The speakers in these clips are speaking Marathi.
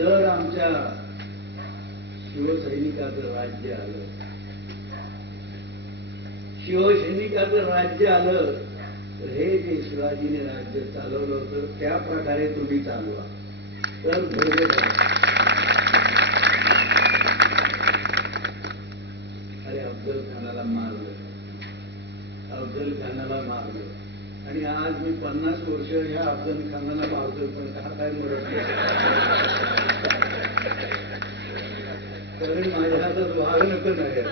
जर आमच्या शिवसैनिकाचं राज्य आलं, शिवसैनिकाचं राज्य आलं तर हे जे शिवाजीने राज्य चालवलं होतं त्या प्रकारे तुम्ही चालवा तर घडवे. अरे अफजल खानाला मारलं, अफजल खानाला मारलं आणि आज मी 50 वर्ष ह्या अफजल खानाला मारतोय पण का काय मरत तरी माझ्या हातात वागणं पण आहे.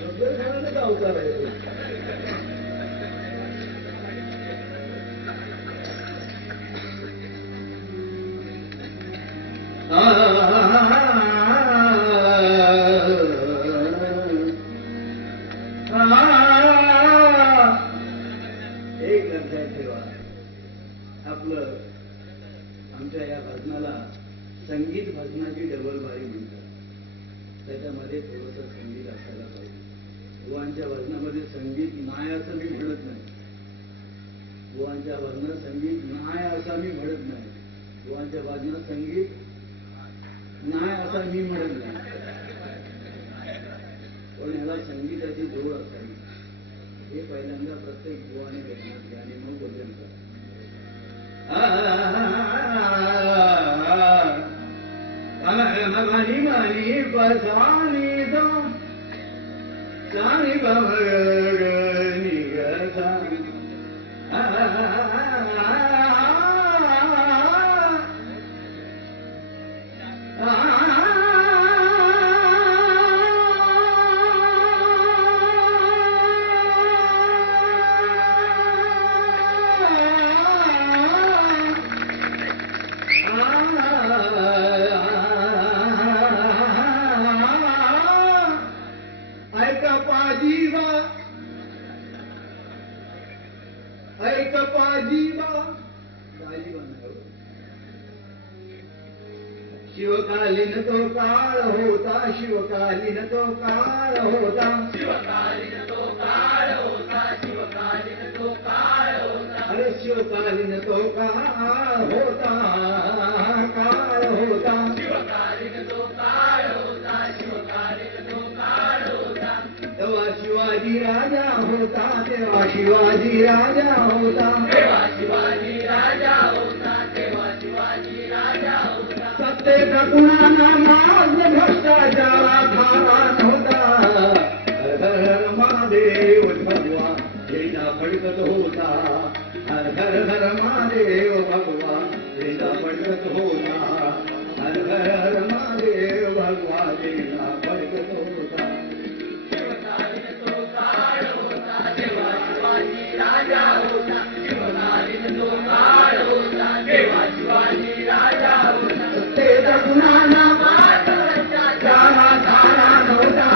अफजल खानाचा अवतार आहे. एक लक्षात ठेवा, आपलं आमच्या या भजनाला संगीत भजनाची डबल बारी म्हणतात. त्याच्यामध्ये थोडंसं संगीत असायला पाहिजे. बुवांच्या भजनामध्ये संगीत नाही असं मी म्हणत नाही. बुवांच्या भजनात संगीत नाही असं मी म्हणत नाही. बुवांच्या भजनात संगीत नाही असा मी म्हणत नाही. पण ह्याला संगीताची जोड असावी हे पहिल्यांदा प्रत्येक बुवाने लक्षात घ्या आणि मग भजन करा. मानी मानी पसानी दो सानी बाबनी गसा शिवकालीन तो काळ होता, शिवकालीन तो काळ होता, शिवकालीन तो काळ होता, शिवकालीन तो काळ होता. अरे शिवकालीन तो काळ होता, काळ होता, शिवकालीन तो काळ होता, शिवकालीन तो काळ होता. तेव्हा शिवाजी राजा होता, तेव्हा शिवाजी राजा होता, तेव्हा शिवाजी राजा होता, तेव्हा शिवाजी राजा होता. सत्तेचा कुणाला माज भ्रष्टाचारा खाला नव्हता. हर हर महादेव भगवान झेंडा फडकत होता. हर हर हर महादेव भगवान झेंडा फडकत होता. हर हर महादेव भगवान झेंडा फडकत होता. शिवकालीन तो काळ होता, तेव्हा शिवाजी राजा होता, शिवकालीन तो काळ होता, तेव्हा शिवाजी राजा होता. सत्तेचा कुणाला माज भ्रष्टाचारा खाला नव्हता.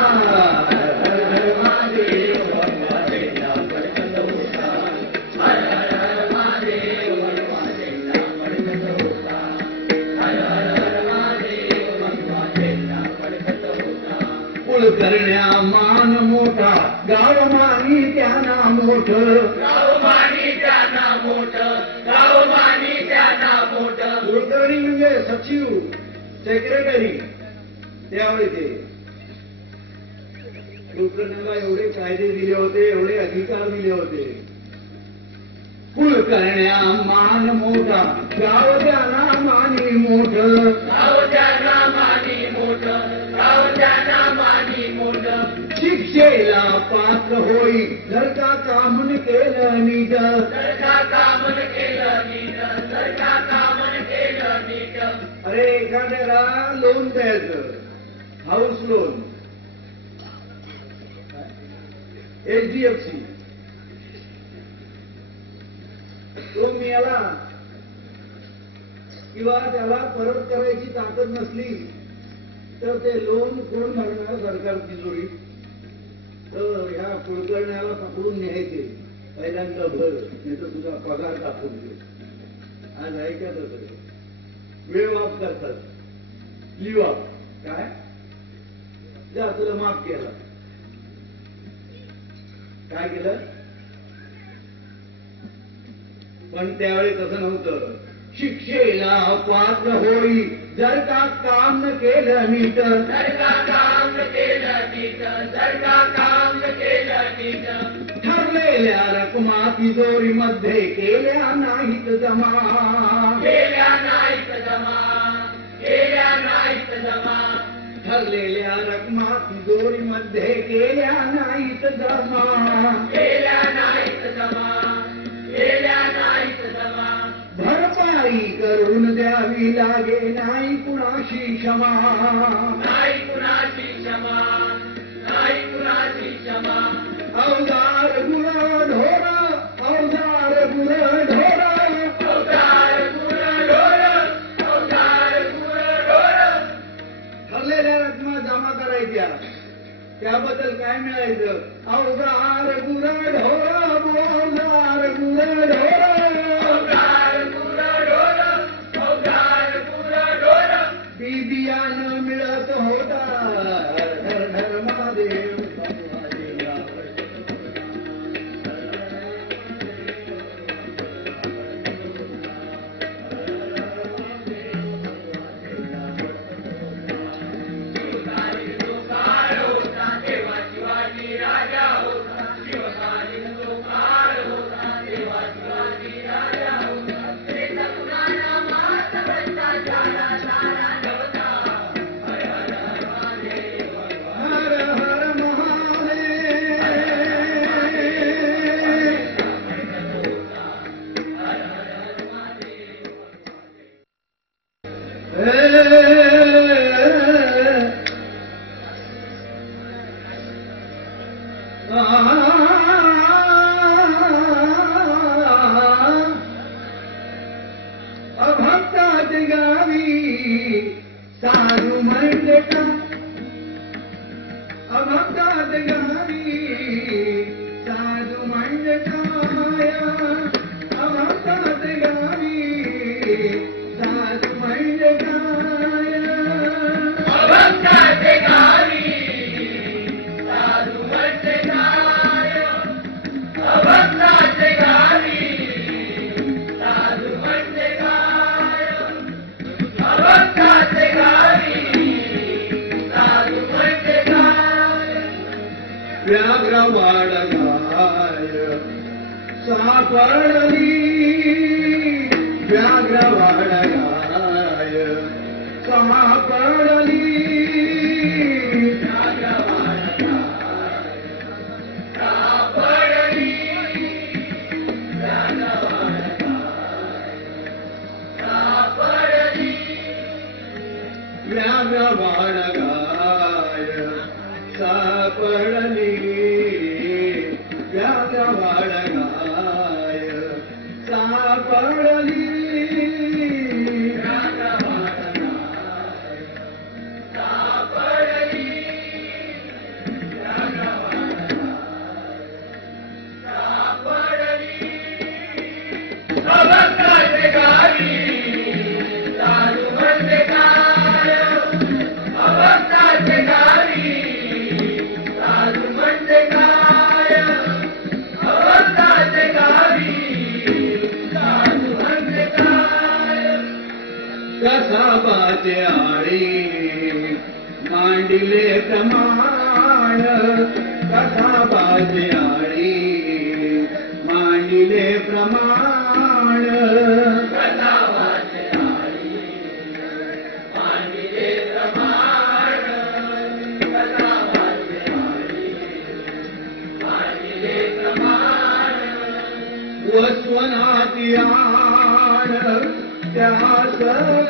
हर हर महादेव भगवान झेंडा फडकत होता. हर हर महादेव भगवान झेंडा फडकत होता. हर हर महादेव भगवान झेंडा फडकत होता. कुलकर्ण्या मान मोठा, गाव मानी त्यांना मोठं, गाव मानी त्यांना मोठं, गाव मानी त्यांना मोठं. कुलकर्णी म्हणजे सचिव, सेक्रेटरी. त्यावेळी ते कुलकर्ण्याला एवढे कायदे दिले होते, एवढे अधिकार दिले होते. कुलकर्ण्या मान मोठा, गाव त्यांना मानी मोठं, गाव त्यांना मानी मोठं, गाव त्यांना मानी मोठं. शिक्षेला पात्र होई जर का कामन केलं नीट, जर का कामन केलं नीट, जर का कामन केलं नीट. अरे एखाद्याला लोन द्यायचं, हाऊस लोन, HDFC, तो मिळाला किंवा त्याला परत करायची ताकद नसली तर ते लोन कोण भरणार? सरकार तिजोरी. तर ह्या कुलकर्ण्याला पकडून न्यायचे, पहिल्यांदा भर, नाही तर तुझा पगार टाकून दे. आज ऐकत होतं वेळ ऑफ करतात, लिव्ह ऑफ. काय जा तुला माफ केला. काय केलं? पण त्यावेळी तसं नव्हतं. शिक्षेला पात्र होई जर का काम न केलं नीट, जर का काम केलं नीट, जर का काम केलं नीट, ठरलेल्या रकमा तिजोरीमध्ये केल्या नाहीत जमा, केल्या नाहीत जमा, केल्या नाहीत जमा, ठरलेल्या रकमा तिजोरीमध्ये केल्या नाहीत जमा, केल्या नाहीत जमा, केल्या नाहीत जमा, भरपाई करून द्यावी लागे नाही कुणाशी क्षमा, नाही कुणाची क्षमा, नाही कुणाची क्षमा, अवजार गुरढोर, अवजार गुरढोर, अवतार गुरढोर, अवतार गुरढोर, ठरलेल्या रकमा जमा करायच्या त्याबद्दल काय मिळायचं? अवजार गुरढोर, अवजार गुरढोर, अवतार गुरढोर, अवतार गुरढोर, बिबियानं मिळत होता धर धर महादेव शिवकाली तो काळ होता तेव्हा शिवाजी राजा होता, शिवकाली तो काळ होता तेव्हा शिवाजी राजा होता, त्याचा कुणाला मात भ्रष्टाचारा सारा नव्हता, हर हर महादेव, हर हर महादेव. अभक्तात गावी साधू म्हणजे का, अभक्तात गावी साधू म्हणजे काय, अभक्तात गावी साधू म्हणजे काय, अभक्ताचे गावी साधू म्हणजे काय, अभक्ताचे गावी साधू म्हणजे काय, अभक्ताचे गावी साधू म्हणजे काय, व्याघ्र वाडगाय सापडली, व्याघ्र वाडगाय सापडली, सापडली, सापडली, व्याघ्र वाडगाय सापडली, व्याघ्र वाडगाय सापडली, अभक्ताचे गावी साधू म्हणजे काय, अभक्ताचे गावी साधू म्हणजे काय, अभक्ताचे गावी साधू म्हणजे काय, कसाबाचे आळी मांडिले प्रमाण, कसाबाचे आळी मांडिले प्रमाण, कसाबाचे आळी मांडिले प्रमाण, कसाबाचे आळी मांडिले प्रमाण, वस्वनाती आण त्यास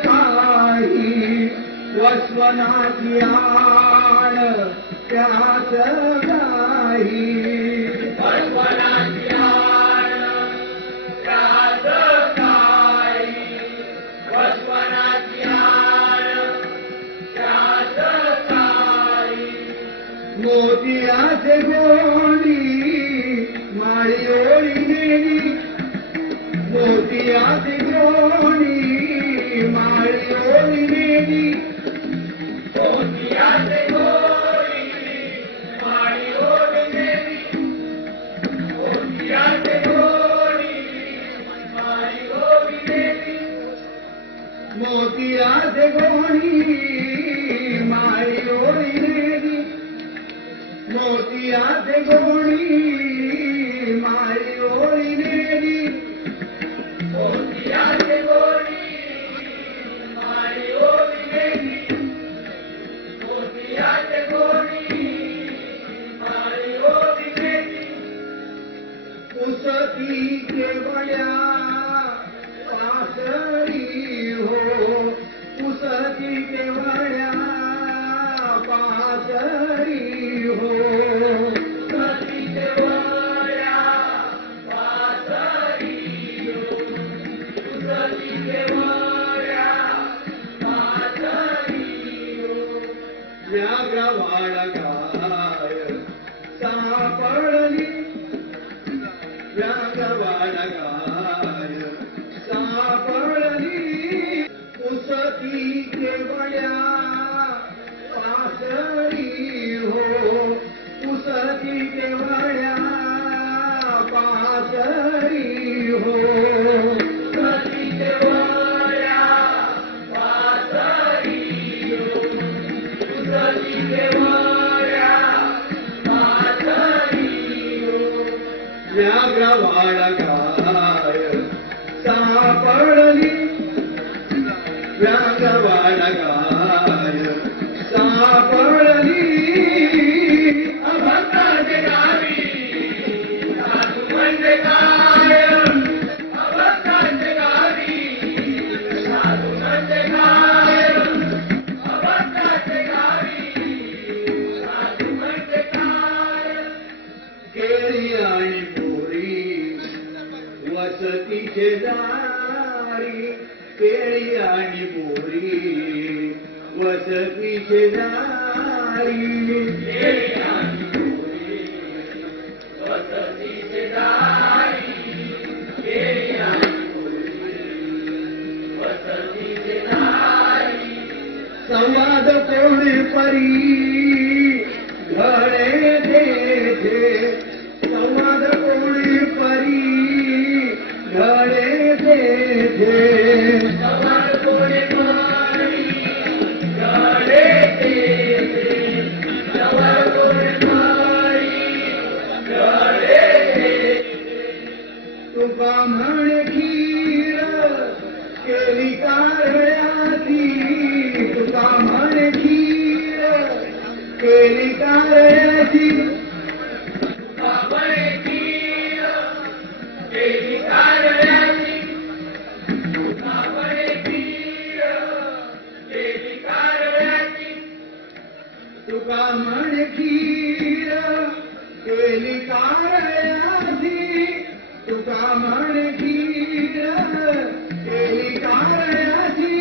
काही, वस्वनाती आण त्यास काही, वस्वनाची आण त्यास काही, वस्वनाची आण त्यास काही, मोतियाचे गोडी माळी ओळी नेली, मोतियाचे गोडी माळी ओळी नेली, मोतियाचे गोडी माळी ओढ नेली, मोतियाचे गोडी माळी ओढ नेली, मोतियाचे गोणी माळी ओळीनेली मोतियाचे गोणी माळी ओळीनेली मोतियाचे गोणी माळी ओळीनेली मोतियाचे गोणी माळी ओळीनेली उसती केवळ्या पासरी हो उसती केवळ्या पासरी हो उसती केवळ्या पासरी हो उसती केवळ्या पासरी हो व्याघ्र बाळगाय सापडली व्याघ्र बाळगाय सापडली उसती केवळ्या पासरी हो उसती केवळ्या पासरी हो उसती केवळ्या पासरी हो उसती केवळ्या पासरी हो व्याघ्र बाळगाय सापडली व्याघ्र बाळगाय सापडली अभंगाचे गावी साधू म्हणजे काय अभंगाचे गावी साधू म्हणजे काय अभंगाचे गावी साधू म्हणजे काय केळी आणि पोरी वसती शेजारी केळी आणि पोरी वसती शेजारी केळी आणि पोरी वसतीचे दारी केळी आणि पोरी वसतीचे दारी संवाद कोणी परी घडे तेथे संवाद कोणी परी घडे तेथे संवाद कोणी परी घडे तेथे संवाद कोणी परी घडे तेथे तुका म्हणे खीर केली कारळ्याची तुका म्हणे खीर केली कारळ्याची बाबळे खीर केली कारळ्याची बाबळे खीर केली कारळ्याची तुका म्हणे खीर केली कारळ्याची तुका म्हणे खीर केली कारळ्याची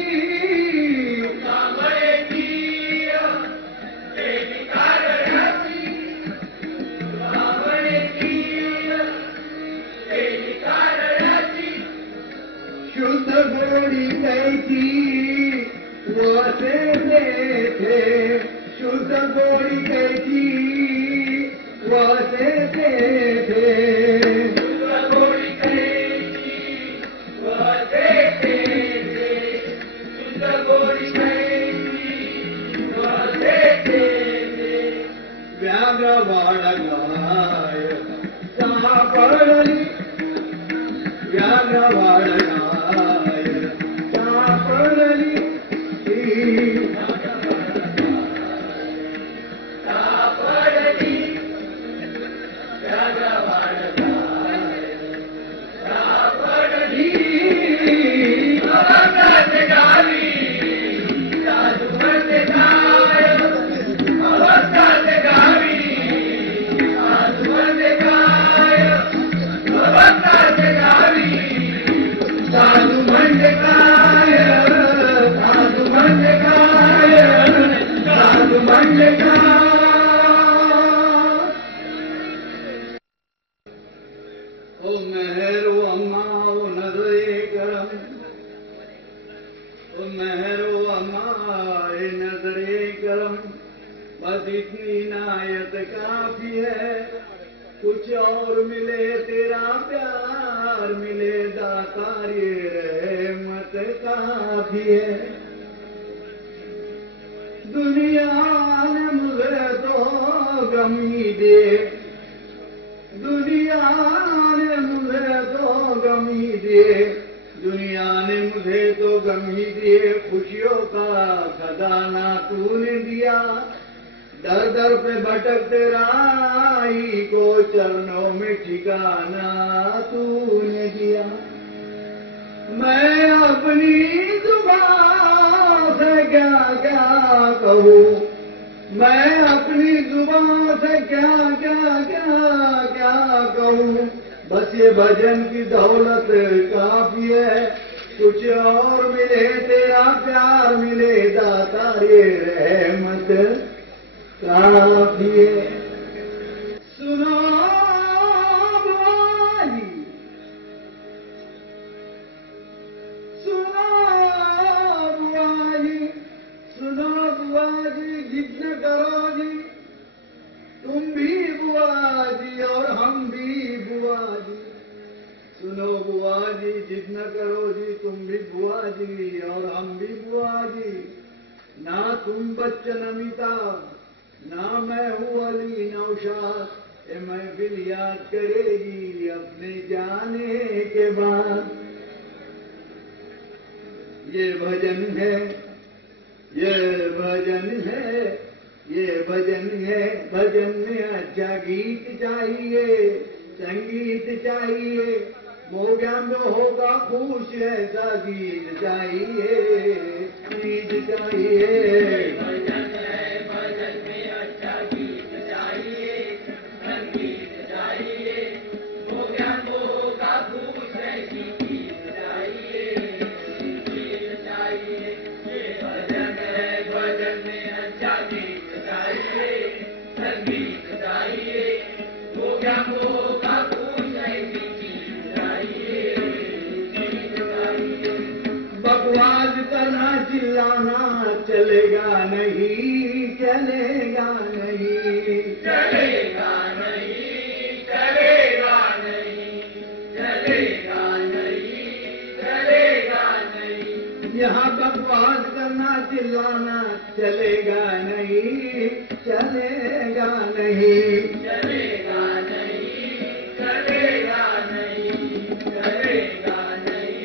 बाबळे खीर केली कारळ्याची बाबळे खीर केली कारळ्याची शुद्ध गोडी कैची वसे तेथे शुद्ध गोडी कैची वसे तेथे शुद्ध गोडी कैची वसे तेथे शुद्ध गोडी कैची वसे तेथे व्याघ्र बाळगाय सापडली व्याघ्र बाळगाय सापडली सापडली व्याघ्र बाळगाय सापडली अभंगाचे गावी साधू म्हणजे काय अभंगाचे गावी साधू म्हणजे काय अभंगाचे गावी साधू म्हणजे काय साधू म्हणजे काय साधू म्हणजे काय ओ मेहरो अम्मा ओ नजरे करम ओ मेहरो अम्मा ए नजरे करम बस इतनी नायत काफी है कुछ और मिले तेरा प्यार प्यार मिले दातार ये रहमत काफी है। दुनिया ने मुझे तो गम ही दे, दुनिया ने मुझे तो गम ही दिए, दुनिया ने मुझे तो गम ही दिए, खुशियों का खजाना तूने दिया। दर दर पे भटकते राही को चरणों में ठिकाना तूने दिया। मैं अपनी जुबान से क्या क्या कहूँ, मैं अपनी जुबान से क्या क्या क्या क्या कहूँ। बस ये भजन की दौलत काफी है, कुछ और मिले तेरा प्यार मिले दाता ये रहमत काफी है। सुनो बुआजी, सुनो बुआजी, सुनो बुआजी, जिद करो जी, तुम भी बुआजी और हम भी बुआजी। सुनो बुआजी, जिद न करो जी, तुम भी बुआजी और हम भी बुआजी। ना तुम बच्चन अमिताभ, ना मैं हूँ अली नौशाद, ये महफिल याद करेगी अपने जाने के बाद। ये भजन है, ये भजन है, ये भजन है। भजन में अच्छा गीत चाहिए, संगीत चाहिए, मोगा में होगा खुश ऐसा गीत चाहिए, गीत चाहिए। भजन है, भजन में अच्छा गीत चाहिए, संगीत चाहिए, मोगा खुश ऐसी गीत चाहिए, गीत चाहिए। ये भजन है, भजन में अच्छा गीत चाहिए, संगीत चाहिए, मोगा खुश ऐसी गीत चाहिए, गीत चाहिए। बकवास करना चिल्लाना चलेगा नहीं, चलेगा नहीं, चलेगा नहीं, चलेगा नहीं, चलेगा नहीं, चलेगा नहीं। यहाँ बकवास करना चिल्लाना चलेगा नहीं, चलेगा नहीं। चलेगा नहीं, चलेगा नहीं, चलेगा नहीं,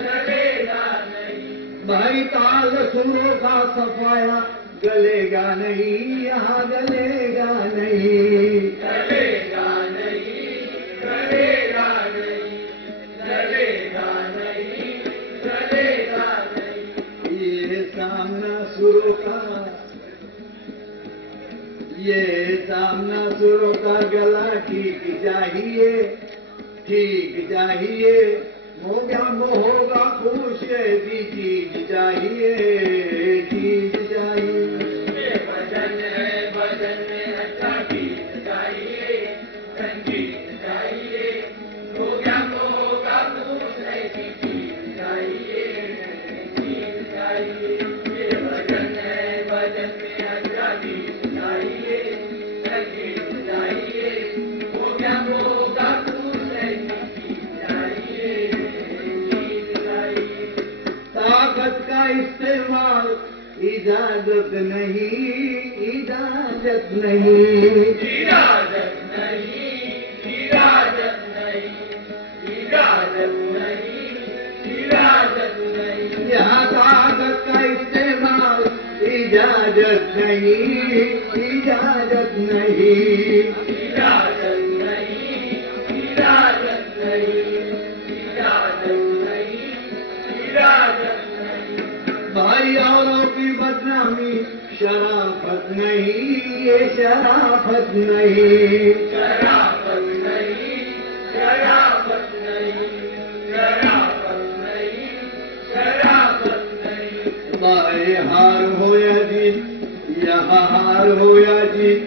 चलेगा नहीं। भाई ताल सुरों का सफाया गलेगा नहीं, यहाँ गलेगा नहीं। चलेगा नहीं, चलेगा नहीं, चलेगा नहीं, चलेगा नहीं। ये सामना सुरों का, ये सामना सुरों का गला ठीक चाहिए, ठीक चाहिए। मोगा होगा खुश ऐसी चीज चाहिए, चीज चाहिए। ये भजन है, भजन में अच्छा गीत चाहिए, संगीत चाहिए, मोगा खुश ऐसी चीज चाहिए, चीज चाहिए। ये भजन है, भजन में अच्छा गीत चाहिए, संगीत चाहिए, मोगा खुश ऐसी चीज चाहिए, चीज चाहिए। ताकत का इस्तेमाल इजाजत नहीं, इजाजत नहीं। इजाजत नहीं, इजाजत नहीं, इजाजत नहीं, इजाजत नहीं। यहाँ ताकत का इस्तेमाल इजाजत नहीं, इजाजत नहीं। इजाजत नहीं, इजाजत नहीं, इजाजत नहीं, इजाजत नहीं। भाई औरों की बदनामी शराफत नहीं, ये शराफत नहीं। शराफत नहीं, शराफत नहीं, शराफत नहीं, शराफत नहीं। भाई हार हो या जीत, यहाँ हार हो या जीत,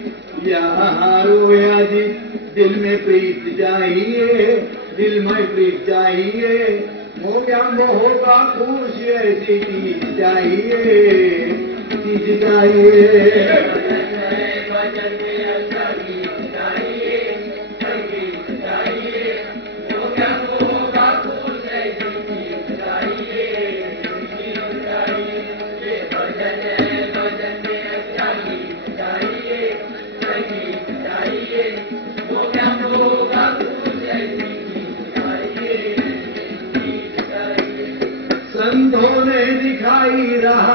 यहाँ हार हो या जीत, दिल में प्रीत चाहिए, दिल में प्रीत चाहिए। मोगा होगा खुश ऐसी चीज चाहिए, चीज चाहिए। भजन है, भजन में अच्छा गीत चाहिए, संगीत चाहिए, मोगा राह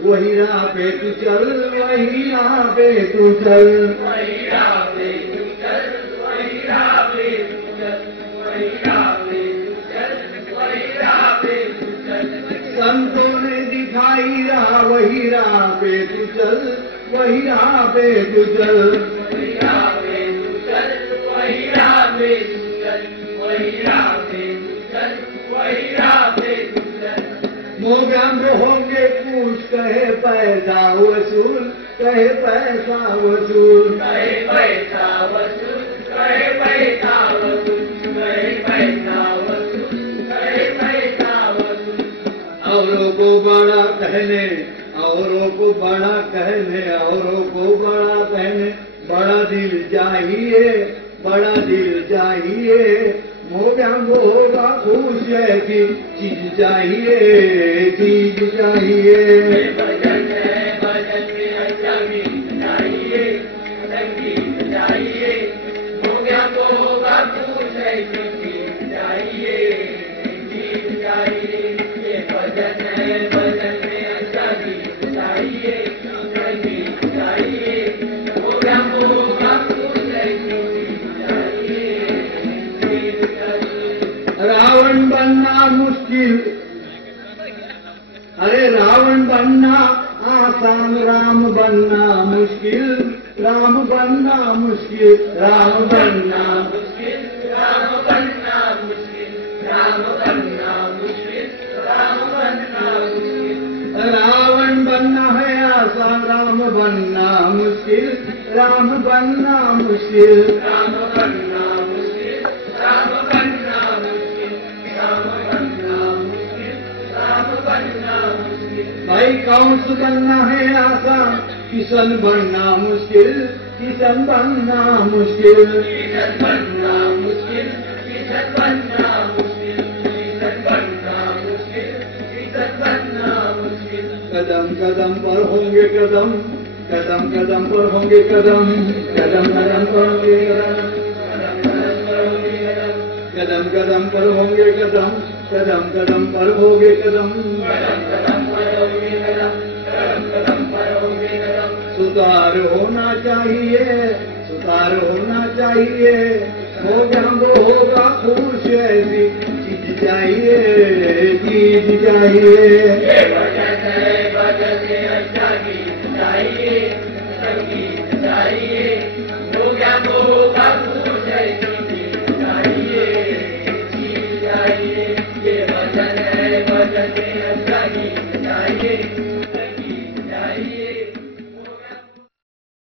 वही राह पे तू चल, वही राह पे तू चल, वही राह पे तू चल, वही राह पे तू चल, वही राह पे तू चल, वही राह पे तू चल। संतों ने दिखाई राह वही राह पे तू चल, वही राह पे तू चल, वही राह पे तू चल, वही राह पे तू चल, वही राह पे तू चल, वही राह पे तू चल। मोगम होंगे पूछ कहे पैसा वसूल, कहे पैसा वसूल, कहे पैसा वसूल, कहे पैसा वसूल, कहे पैसा वसूल, कहे पैसा वसूल। औरों को बड़ा कहने, औरों को बड़ा कहने, औरों को बड़ा कहने, बड़ा दिल चाहिए, बड़ा दिल चाहिए। मोगम होगा खुश ऐसी चीज चाहिए, चीज चाहिए। भजन है, भजन में अच्छा गीत चाहिए, संगीत चाहिए। मोगया को होगा खुश ऐसी चीज चाहिए, गीत चाहिए। ये भजन है, भजन में अच्छा गीत चाहिए, संगीत चाहिए। मोगया को होगा खुश ऐसी चीज चाहिए, गीत चाहिए। रावण बनना मुश्किल, अरे रावण बनना आसान, राम बनना मुश्किल, राम बनना मुश्किल, राम बनना मुश्किल, राम बनना मुश्किल, राम बनना मुश्किल, राम बनना मुश्किल। रावण बनना है आसान, राम बनना मुश्किल, राम बनना मुश्किल। राम बनना मुश्किल, राम बनना मुश्किल, राम बनना मुश्किल, राम बनना मुश्किल। भाई कंस बनना है आसान, किशन बनना मुश्किल, किशन बनना मुश्किल। किशन बनना मुश्किल, किशन बनना मुश्किल, किशन बनना मुश्किल, किशन बनना मुश्किल। कदम कदम पर होंगे कदम, कदम कदम पर होंगे कदम, कदम कदम पर होंगे कदम, कदम कदम पर होंगे कदम, कदम कदम पर होंगे कदम। कदम कदम पर होंगे कदम, कदम कदम पर होंगे कदम। सुधार होना चाहिए, सुधार होना चाहिए। मोगम होगा खुश ऐसी चीज चाहिए, चीज चाहिए। ये भजन है, भजन में अच्छा गीत चाहिए, संगीत